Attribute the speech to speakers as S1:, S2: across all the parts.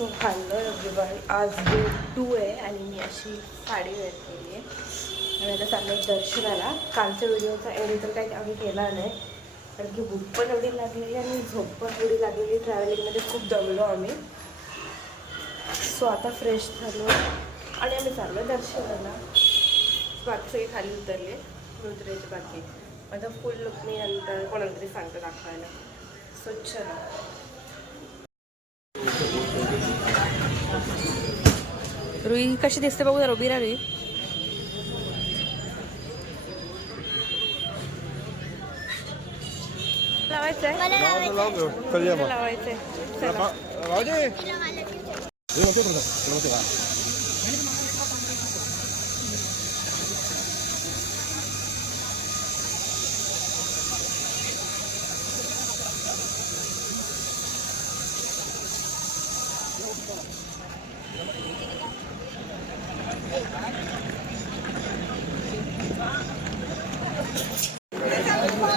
S1: So hello everyone आज day two आहे आणि मी अशी साडी वेअर केली आहे. आणि आता चाललं आहे दर्शनाला. कालच्या व्हिडिओचा एडिट तर काही आम्ही केला नाही कारण की भूक पण एवढी लागलेली आणि झोप पण एवढी लागलेली. ट्रॅव्हलिंगमध्ये खूप दमलो आम्ही. सो आता फ्रेश झालो. आणि आम्ही चाललो दर्शनाला. बाकी सगळे खाली उतरले. मी उतरायचे बाकी आता फुल लुक मी नंतर कोणाला तरी सांगतो दाखवायला. सो चला. रुई कशी दिसते बघू जरा उभी रुई लावायचंय लावायचंय चला.
S2: राहू दे हे नको तुला तुला नको का?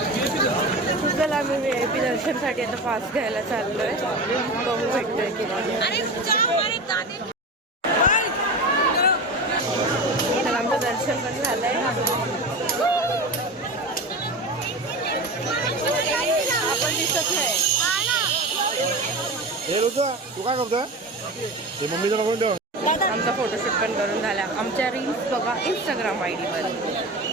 S1: चला आम्ही व्ही आय पी पास घ्यायला चाललोय. बघू भेटतोय की. तर आमचं दर्शन पण झालंय. आपण दिसत नाही
S2: हे रोजा तू काय करतोय? ते मम्मीचं नको ठेव
S1: आमचा फोटोशूट पण करून झाला. आमच्या रील्स बघा इंस्टाग्राम आय डीवर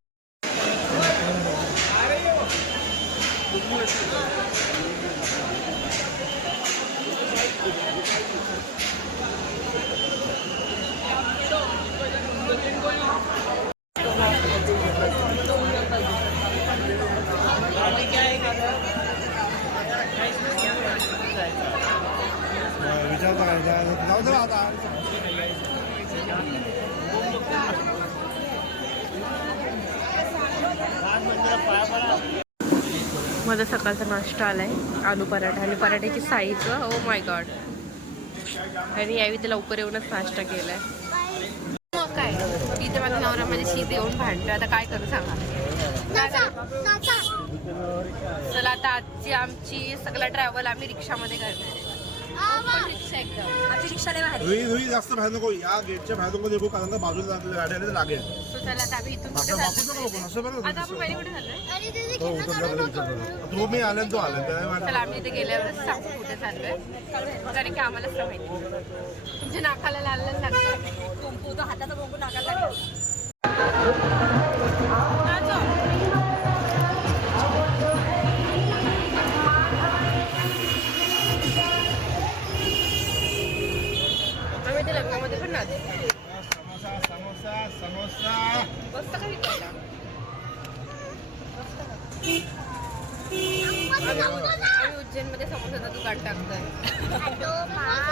S1: माझा सकाळचा नाश्ता आलाय आलू पराठा. आणि पराठ्याची साईज ओ माय गॉड आणि यावी तर लवकर येऊनच नाश्ता केलाय. मग काय? इथे माझा नवरा माझ्याशी भांडतो आता काय करू सांगा? चला आता आजची आमची सगळा ट्रॅव्हल आम्ही रिक्षामध्ये करणार आहे. रिक्षा एकदम. आमची रिक्षा लय भारी
S2: रुई रुई जास्त बाहेर नको. या गेटच्या बाहेर नको देखू कारण का बाजूला गाडी आली तर लागेल.
S1: So चला आता आम्ही इथून
S2: असं
S1: कुठे
S2: वापस नको
S1: चाललोय?
S2: असं बरं
S1: आता आपण पहिले कुठे चाललोय
S2: तो उतरला विचार तू मी आले तो आले
S1: चला आम्ही इथे गेल्यावरच सांगू कुठे चाललोय. कारण की आम्हालाच माहिती तुमच्या नाकाला लाल लाल लागतं तो हाताचा नाकाला लागला.
S2: समोसा समोसा समोसा.
S1: उज्जैनमध्ये समोसाचा दुकान टाकतोय.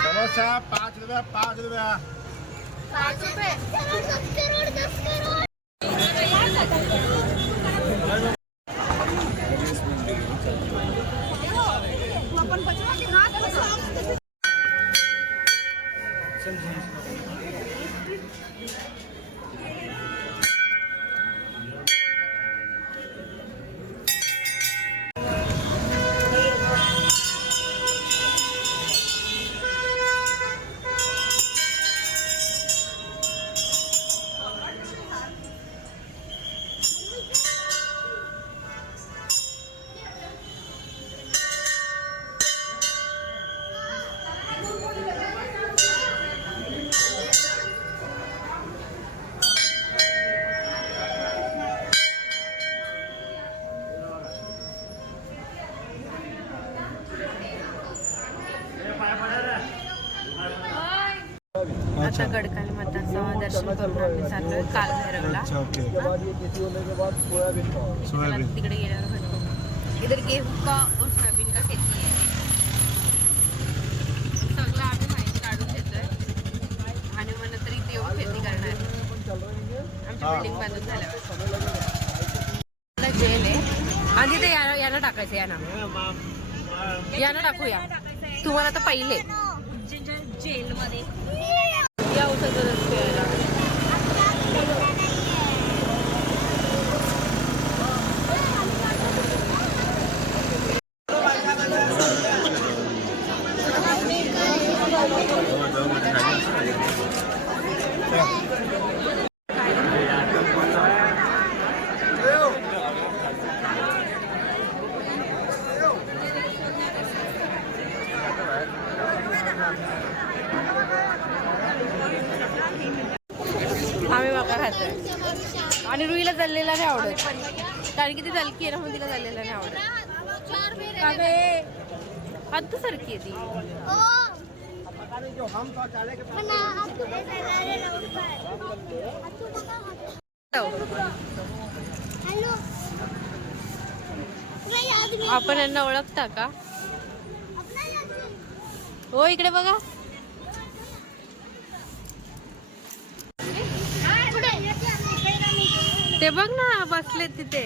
S2: समोसा पाच रुपया पाच रुपया.
S1: पाच रुपये. गडकाली माताचं दर्शन करून आम्ही चाललोय. काल भैरवला.
S2: अच्छा ओके.
S1: तिकडे गेल्यावर इधर गेहूं का और सोयाबीन का खेती आहे सगळं आम्ही माहिती काढून घेतोय. आणि मग नंतर इथे येऊन खेती करणार आमची बिल्डिंग बांधून जेल आहे. आणि ते यानं यानं टाकायचं यानं यानं टाकूया. तुम्हाला तर पहिले
S3: जेलमध्ये.
S1: आम्ही आणि रुईला चाललेला नाही आवडत. कारण की ती जलकी आहे ना म्हणून तिला चाललेला नाही आवडत. का गं हद्द सारखी आहे ती. आपण यांना ओळखता का? हो इकडे बघा. ते बघ ना बसले तिथे.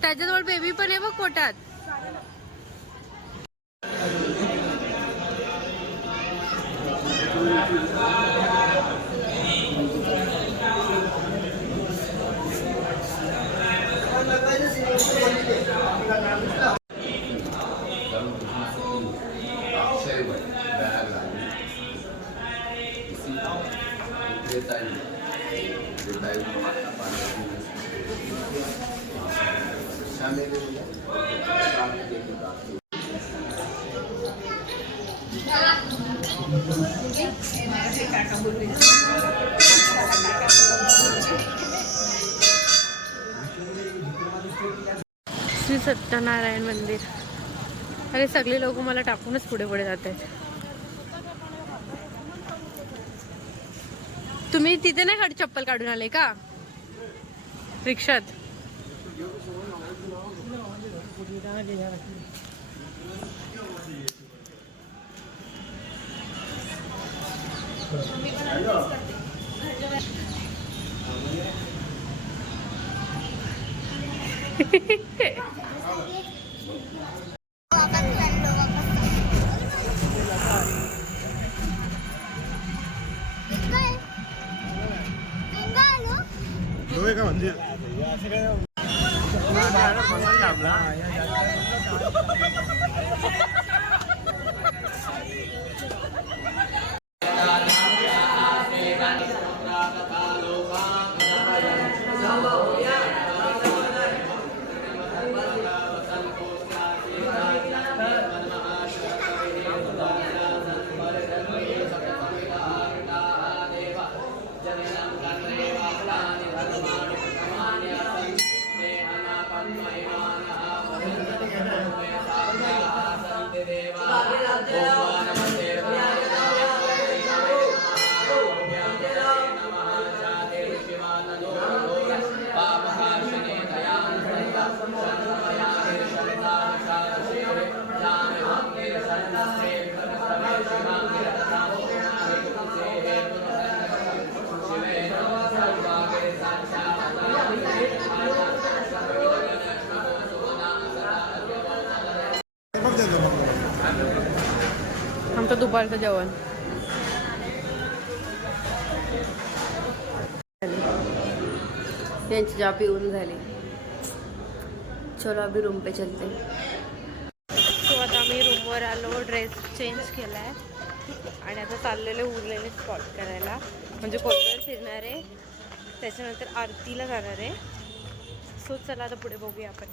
S1: त्याच्याजवळ बेबी पण आहे बघ पोटात श्री सत्यनारायण मंदिर. अरे सगळे लोक मला टाकूनच पुढे पुढे जात आहेत. तुम्ही तिथे नाही काढ चप्पल काढून आले का? रिक्षात?
S2: होय का म्हणजे मग
S1: दुपारचं जेवण. यांची चहा पिऊन झाली. चलो अभी रूम पे चलते. सो आता आम्ही रूमवर आलो ड्रेस चेंज केला आहे आणि आता चाललेले उरलेले स्पॉट करायला. म्हणजे कोल्डर फिरणार आहे. त्याच्यानंतर आरतीला जाणार आहे. सो चला आता पुढे बघूया आपण.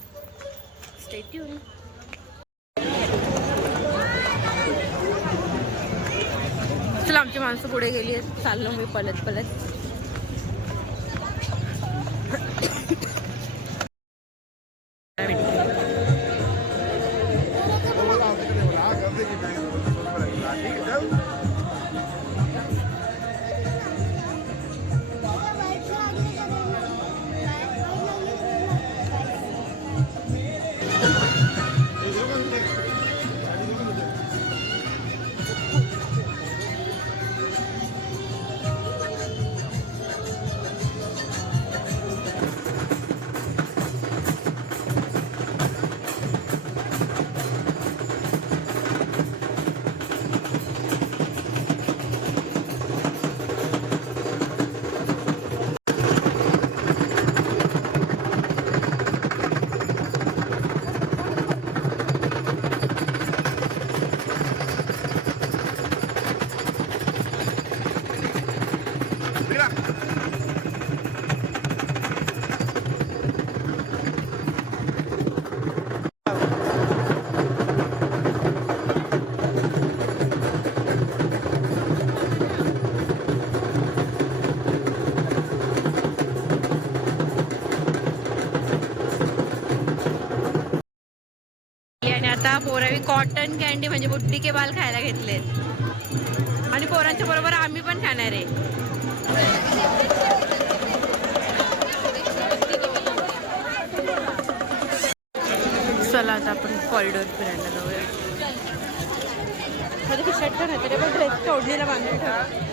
S1: स्टेट चला आमची माणसं पुढे गेली आहेत. चाललो मी पलत पलत. पोरावी कॉटन कॅन्डी म्हणजे बुट्टी के बाल खायला घेतलेत. आणि पोरांच्या बरोबर आम्ही पण खाणार आहे. चला आता आपण कॉरिडोर फिरायला जाऊया. माझी पण आहे पण ड्रेस ओढणीला बांधून ठेव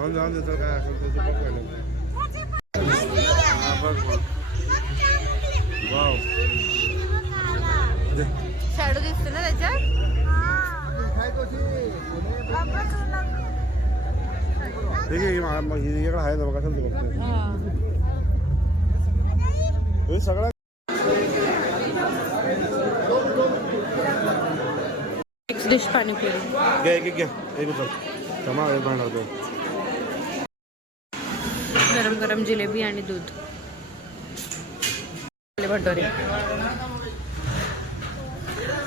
S2: जाऊन जाऊन दे चल काय असेल ते ते बघ. वाव.
S1: शॅडो दिसतो ना त्याच्यात?
S2: ठीक आहे मग इकडे आहे ना बघा हे सगळं
S1: डिश पाणीपुरी.
S2: घ्या एक घ्या एक उचल. एक ते
S1: गरम गरम जिलेबी आणि दूध. भटोरे.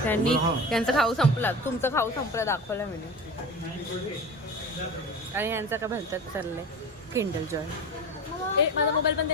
S1: त्यांनी त्यांचा खाऊ संपला. तुमचा खाऊ संपला दाखवला मी. आणि यांचा काय भलतात चाललंय. किंडल जॉय माझा मोबाईल पण